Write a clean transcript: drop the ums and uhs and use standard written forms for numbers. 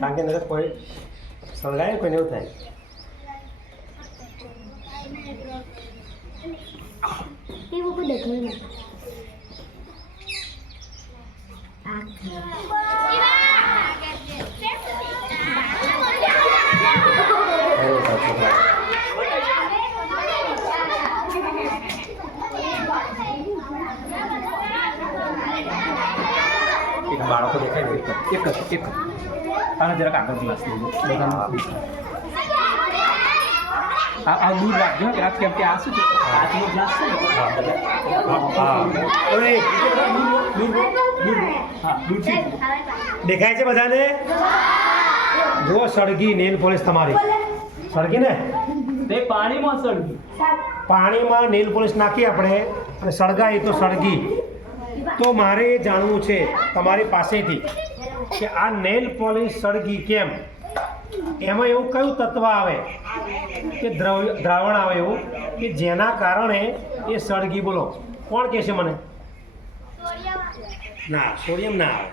કારણ કે નકર કોઈ સળગાય કોઈને એવું થાય. એક બાળકો દેખાય ને એક આને જરાક આગળ ગ્લાસ લેજો આ દૂર રાખજો કે કેમ કે આ શું છે આટલો ગ્લાસ છે ને દેખાય છે બધાને. જો સળગી નેલ પોલિશ તમારી સળગી ને તે પાણીમાં સળગી, પાણીમાં નેલ પોલિશ નાખી આપણે અને સળગાઈ તો સળગી. તો મારે એ જાણવું છે તમારી પાસેથી કે આ નેલ પોલિશ સળગી કેમ, એમાં એવું કયું તત્વ આવે કે દ્રાવણ આવે એવું કે જેના કારણે એ સળગી? બોલો કોણ કહેશે મને? ના, સોડિયમ ના આવે.